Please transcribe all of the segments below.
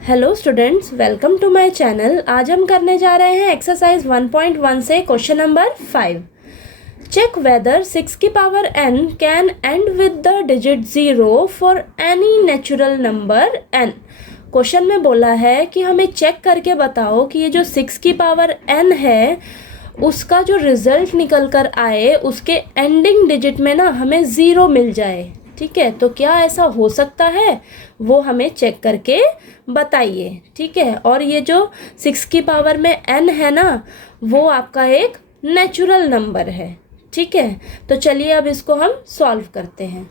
Hello students, welcome to my channel. आज हम करने जा रहे हैं एक्सरसाइज 1.1 से क्वेश्चन नंबर 5। चेक वेदर 6 की power n can and with the digit 0 for any natural number n। Question में बोला है कि हमें चेक करके बताओ कि ये जो 6 की पावर n है उसका जो रिजल्ट निकल कर आए उसके एंडिंग डिजिट में ना हमें 0 मिल जाए। ठीक है, तो क्या ऐसा हो सकता है वो हमें चेक करके बताइए। ठीक है, और ये जो 6 की पावर में n है ना वो आपका एक नेचुरल नंबर है। ठीक है, तो चलिए अब इसको हम सॉल्व करते हैं।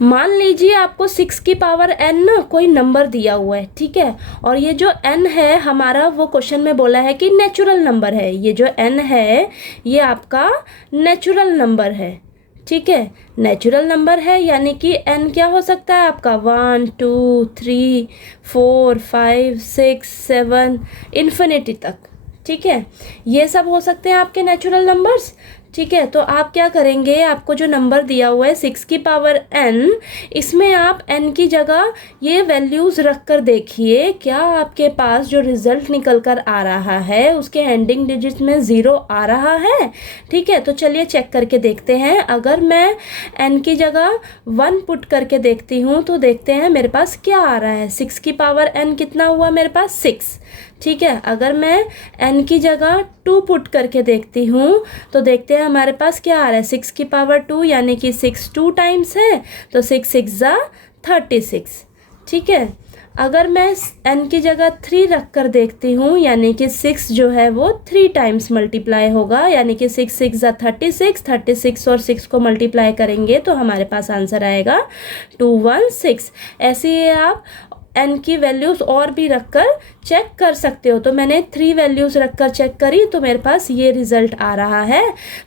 मान लीजिए आपको 6 की पावर n ना कोई नंबर दिया हुआ है। ठीक है, और ये जो n है हमारा वो क्वेश्चन में बोला है कि नेचुरल नंबर है। ये जो n है ये आपका नेचुरल नंबर है। ठीक है, नेचुरल नंबर है यानी कि n क्या हो सकता है आपका 1 2 3 4 5 6 7 इन्फिनिटी तक। ठीक है, ये सब हो सकते हैं आपके नेचुरल नंबर्स। ठीक है, तो आप क्या करेंगे, आपको जो नंबर दिया हुआ है 6 की पावर n, इसमें आप n की जगह ये वैल्यूज़ रख कर देखिए क्या आपके पास जो रिज़ल्ट निकल कर आ रहा है उसके एंडिंग डिजिट में 0 आ रहा है। ठीक है, तो चलिए चेक करके देखते हैं। अगर मैं n की जगह 1 पुट करके देखती हूँ तो देखते हैं मेरे पास क्या आ रहा है। 6 की पावर n कितना हुआ मेरे पास 6। ठीक है, अगर मैं n की जगह 2 पुट करके देखती हूँ तो देखते हैं हमारे पास क्या आ रहा है 6 की पावर 2 यानी कि 6 2 टाइम्स है तो 6 6 ज़ा 36। ठीक है, अगर मैं n की जगह 3 रख कर देखती हूँ यानी कि 6 जो है वो 3 टाइम्स मल्टीप्लाई होगा यानी कि 6 6 ज़ा 36। 36 और 6 को मल्टीप्लाई करेंगे तो हमारे पास आंसर आएगा 216। ऐसे ही आप n की वैल्यूज़ और भी रखकर चेक कर सकते हो। तो मैंने 3 वैल्यूज़ रखकर चेक करी तो मेरे पास ये रिज़ल्ट आ रहा है।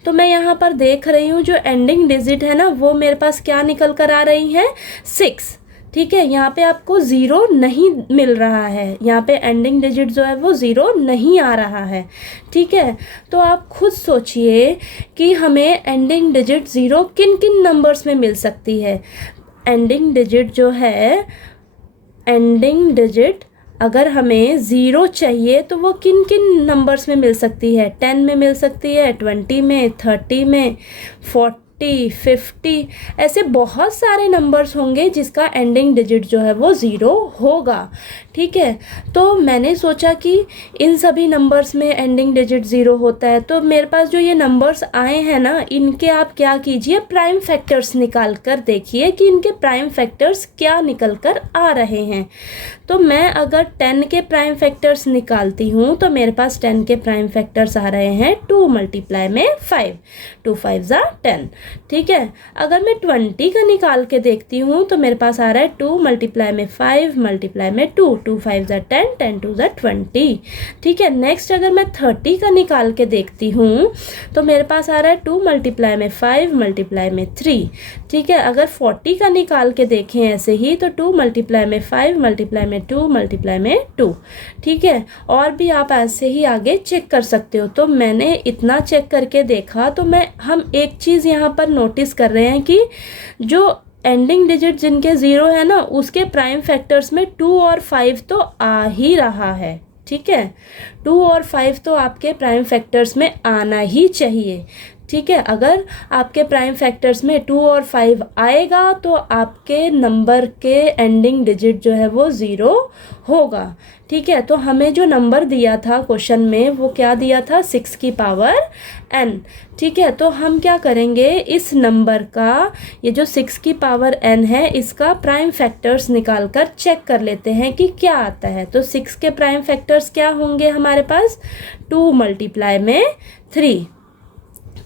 तो मैं यहाँ पर देख रही हूँ जो एंडिंग डिजिट है ना वो मेरे पास क्या निकल कर आ रही है 6। ठीक है, यहाँ पे आपको 0 नहीं मिल रहा है, यहाँ पे एंडिंग डिजिट जो है वो 0 नहीं आ रहा है। ठीक है, तो आप खुद सोचिए कि हमें एंडिंग डिजिट 0 किन किन नंबर्स में मिल सकती है। एंडिंग डिजिट जो है एंडिंग डिजिट अगर हमें 0 चाहिए तो वो किन किन नंबर्स में मिल सकती है। 10 में मिल सकती है, 20 में, 30 में, 40 50, ऐसे बहुत सारे नंबर्स होंगे जिसका एंडिंग डिजिट जो है वो 0 होगा। ठीक है, तो मैंने सोचा कि इन सभी नंबर्स में एंडिंग डिजिट 0 होता है तो मेरे पास जो ये नंबर्स आए हैं ना इनके आप क्या कीजिए प्राइम फैक्टर्स निकाल कर देखिए कि इनके प्राइम फैक्टर्स क्या निकल कर आ रहे हैं। तो मैं अगर 10 के प्राइम फैक्टर्स निकालती हूँ तो मेरे पास 10 के प्राइम फैक्टर्स आ रहे हैं 2 मल्टीप्लाई में 5, 2 5 ज़ा 10। ठीक है, अगर मैं 20 का निकाल के देखती हूँ तो मेरे पास आ रहा है 2 मल्टीप्लाई में 5 मल्टीप्लाई में 2, 2 5 ज़ा 10, 10 2 ज़ा 20। ठीक है, नेक्स्ट अगर मैं 30 का निकाल के देखती हूँ तो मेरे पास आ रहा है 2 मल्टीप्लाई में 5 मल्टीप्लाई में 3। ठीक है, अगर 40 का निकाल के देखें ऐसे ही तो 2 मल्टीप्लाई में 5 मल्टीप्लाई में 2 मल्टीप्लाई में 2। ठीक है, और भी आप ऐसे ही आगे चेक कर सकते हो। तो मैंने इतना चेक करके देखा तो हम एक चीज़ यहाँ पर नोटिस कर रहे हैं कि जो एंडिंग डिजिट जिनके 0 है ना उसके प्राइम फैक्टर्स में 2 और 5 तो आ ही रहा है। ठीक है, 2 और 5 तो आपके प्राइम फैक्टर्स में आना ही चाहिए। ठीक है, अगर आपके प्राइम फैक्टर्स में 2 और 5 आएगा तो आपके नंबर के एंडिंग डिजिट जो है वो 0 होगा। ठीक है, तो हमें जो नंबर दिया था क्वेश्चन में वो क्या दिया था 6 की पावर n। ठीक है, तो हम क्या करेंगे इस नंबर का ये जो 6 की पावर n है इसका प्राइम फैक्टर्स निकाल कर चेक कर लेते हैं कि क्या आता है। तो 6 के प्राइम फैक्टर्स क्या होंगे हमारे पास 2 मल्टीप्लाई में 3।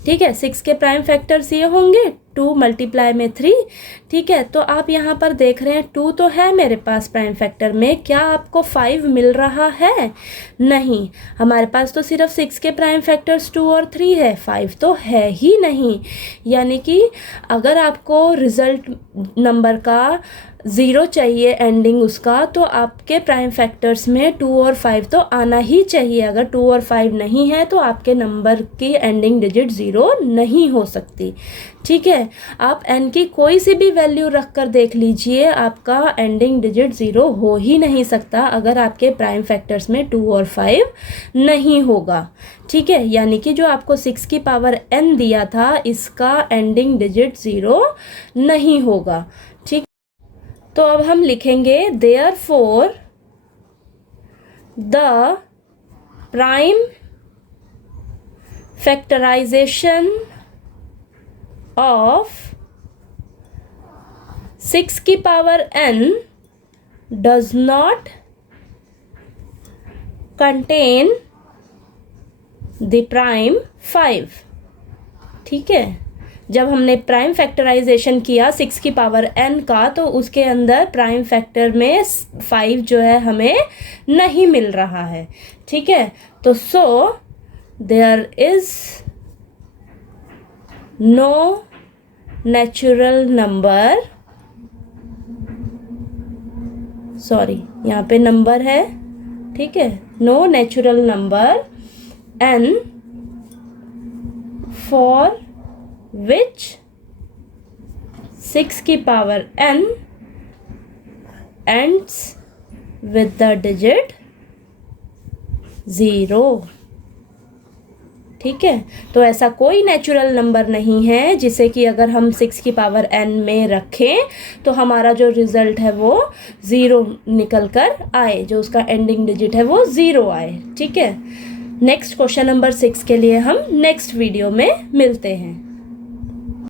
ठीक है, 6 के प्राइम फैक्टर्स ये होंगे 2 मल्टीप्लाई में 3। ठीक है, तो आप यहाँ पर देख रहे हैं 2 तो है मेरे पास प्राइम फैक्टर में, क्या आपको 5 मिल रहा है? नहीं, हमारे पास तो सिर्फ 6 के प्राइम फैक्टर्स 2 और 3 है, 5 तो है ही नहीं। यानी कि अगर आपको रिजल्ट नंबर का ज़ीरो चाहिए एंडिंग उसका, तो आपके प्राइम फैक्टर्स में 2 और 5 तो आना ही चाहिए। अगर 2 और 5 नहीं है तो आपके नंबर की एंडिंग डिजिट ज़ीरो नहीं हो सकती। ठीक है, आप n की कोई सी भी वैल्यू रख कर देख लीजिए, आपका एंडिंग डिजिट ज़ीरो हो ही नहीं सकता अगर आपके प्राइम फैक्टर्स में 2 और 5 नहीं होगा। ठीक है, यानी कि जो आपको 6 की पावर n दिया था, इसका एंडिंग डिजिट ज़ीरो नहीं होगा। ठीक, तो अब हम लिखेंगे therefore the prime factorization of 6 की power n does not contain the prime 5। ठीक है, जब हमने प्राइम फैक्टराइजेशन किया 6 की पावर n का, तो उसके अंदर प्राइम फैक्टर में 5 जो है हमें नहीं मिल रहा है। ठीक है, तो so there is no natural number, sorry यहाँ पे नंबर है। ठीक है, no natural number n for which 6 की power n ends with the digit 0। ठीक है, तो ऐसा कोई नेचुरल नंबर नहीं है जिसे कि अगर हम 6 की पावर n में रखें तो हमारा जो रिजल्ट है वो 0 निकल कर आए, जो उसका एंडिंग डिजिट है वो 0 आए। ठीक है, नेक्स्ट क्वेश्चन नंबर 6 के लिए हम नेक्स्ट वीडियो में मिलते हैं।